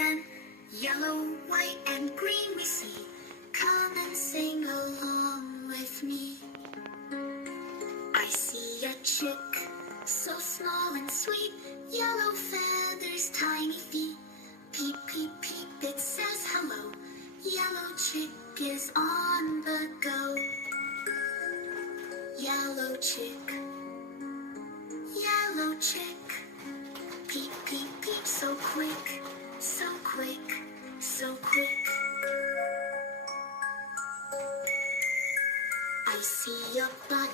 again. Yellow, white, and green we see. Come and sing along with me. I see a chick, so small and sweet. Yellow feathers, tiny feet. Peep, peep, peep, it says hello. Yellow chick is on the go. Yellow chick, yellow chick. Peep, peep, peep, so quick, so quick, so quick. I see a bunny,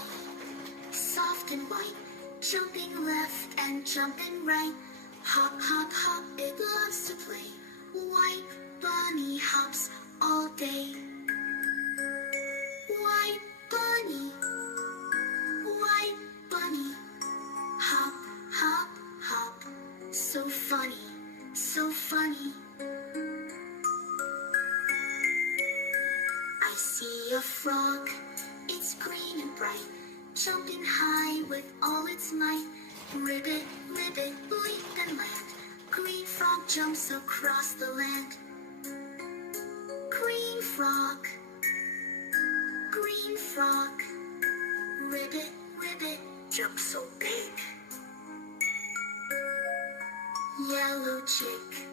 soft and white, jumping left and jumping right. Hop, hop, hop, it loves to play. White bunny hops all day. White bunny, hop, hop, hop. So funny, so funny. I see a frog, it's green and bright, jumping high with all its might. Ribbit, ribbit, leap and land. Green frog jumps across the land. Green frog, ribbit, ribbit, jump so big. Yellow chick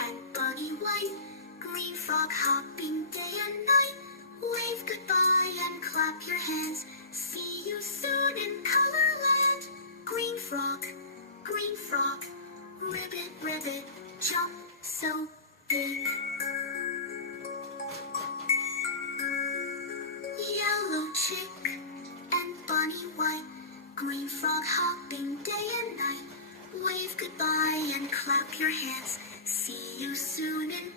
and bunny white, green frog hopping day and night. Wave goodbye and clap your hands. See you soon in Colorland. Green frog, ribbit, ribbit, jump so big. Yellow chick and bunny white, green frog hopping day and night. Wave goodbye and clap your hands. See you soon in